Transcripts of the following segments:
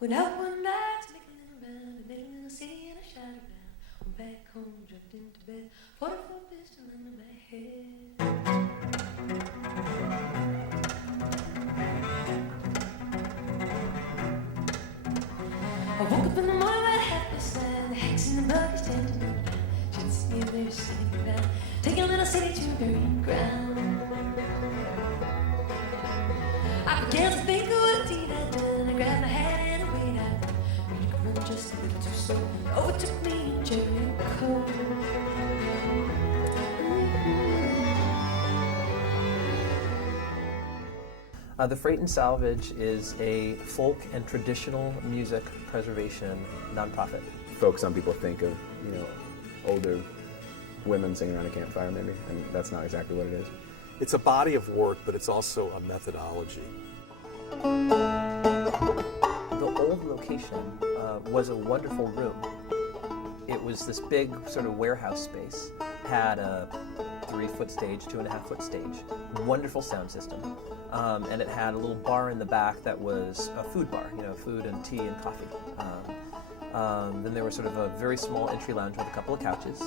Went out one night to make a little round, and made a little city and I shot around. Went back home, jumped into bed, 44 pistol under my head. I woke up in the morning with a happy sign. The hacks in the buggy standing on the ground. She'd see me there sitting around, taking a little city to burying ground. I began to think of what a deed I'd done. I grabbed my hat and away I went. I could run just a little too slow. It overtook me in Jericho. The Freight and Salvage is a folk and traditional music preservation nonprofit. Folks, some people think of, older women singing around a campfire maybe, and that's not exactly what it is. It's a body of work, but it's also a methodology. The old location was a wonderful room. It was this big sort of warehouse space, had a 3-foot stage, 2.5-foot stage, wonderful sound system, and it had a little bar in the back that was a food bar, food and tea and coffee. Then there was sort of a very small entry lounge with a couple of couches,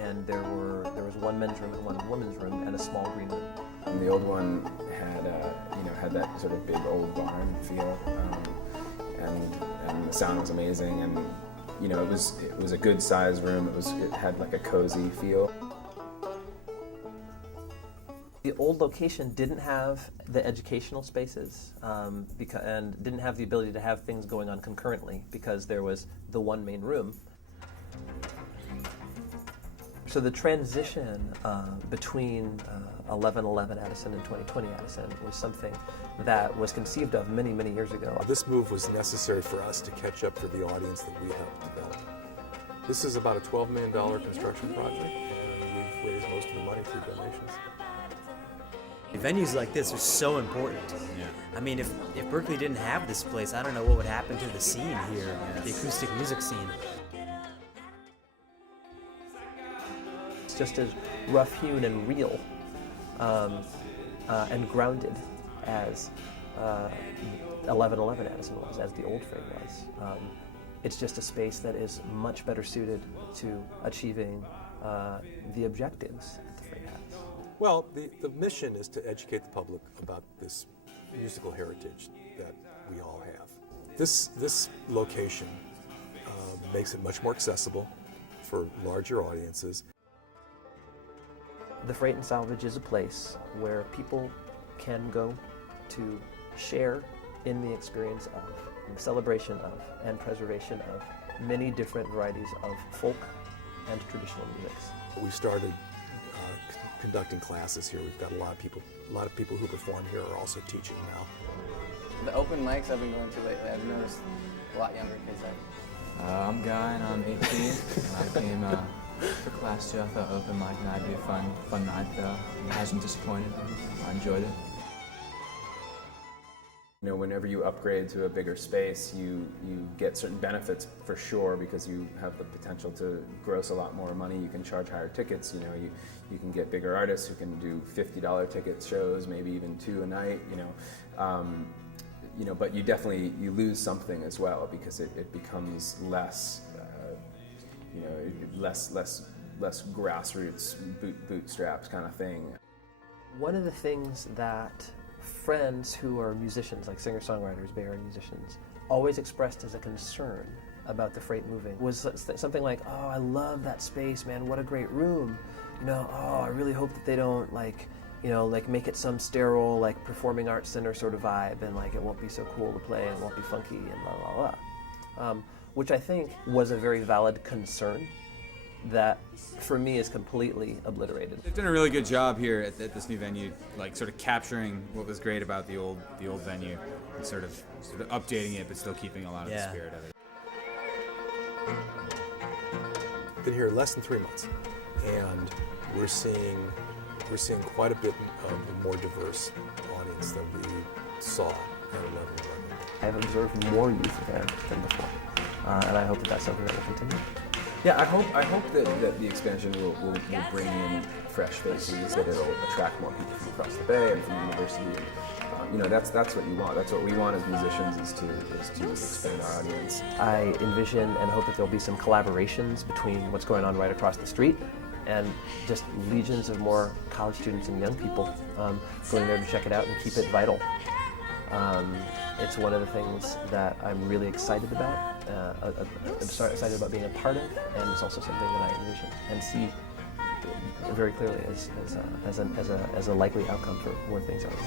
and there was one men's room and one women's room and a small green room. And the old one had that sort of big old barn feel, and the sound was amazing, and it was a good sized room. It had like a cozy feel. The old location didn't have the educational spaces and didn't have the ability to have things going on concurrently because there was the one main room. So the transition between 1111 Addison and 2020 Addison was something that was conceived of many, many years ago. This move was necessary for us to catch up for the audience that we helped develop. This is about a $12 million construction project, and we've raised most of the money through donations. Venues like this are so important. Yeah. I mean, if Berkeley didn't have this place, I don't know what would happen to the scene here, the acoustic music scene. It's just as rough-hewn and real and grounded as 1111 Addison was, as the old Freight was. It's just a space that is much better suited to achieving the objectives that the Freight has. Well, the mission is to educate the public about this musical heritage that we all have. This location makes it much more accessible for larger audiences. The Freight and Salvage is a place where people can go to share in the experience of, the celebration of, and preservation of many different varieties of folk and traditional musics. We started conducting classes here. We've got a lot of people who perform here are also teaching now. The open mics I've been going to lately, I've noticed a lot younger kids. I'm Guy and I'm 18. And I came for class 2. I thought open mic night would be a fun night though. It hasn't disappointed. I enjoyed it. Whenever you upgrade to a bigger space, you get certain benefits for sure because you have the potential to gross a lot more money. You can charge higher tickets. You can get bigger artists who can do $50 ticket shows, maybe even 2 a night. But you lose something as well because it becomes less, less grassroots bootstraps kind of thing. One of the things that friends who are musicians, like singer-songwriters, Brier musicians, always expressed as a concern about the Freight moving was something like, "Oh, I love that space, man. What a great room. I really hope that they don't make it some sterile, performing arts center sort of vibe, and it won't be so cool to play, and it won't be funky, and blah blah blah." Which I think was a very valid concern that, for me, is completely obliterated. They've done a really good job here at this new venue, sort of capturing what was great about the old venue, and sort of updating it, but still keeping a lot of the spirit of it. Been here less than 3 months, and we're seeing quite a bit of a more diverse audience than we saw at 1111. I have observed more youth there than before, and I hope that that's something that will continue. Yeah, I hope that the expansion will bring in fresh faces, that it'll attract more people from across the bay and from the university. That's what you want. That's what we want as musicians is to expand our audience. I envision and hope that there'll be some collaborations between what's going on right across the street and just legions of more college students and young people going there to check it out and keep it vital. It's one of the things that I'm really excited about. Excited about being a part of, and it's also something that I envision and see very clearly as a likely outcome for more things out there.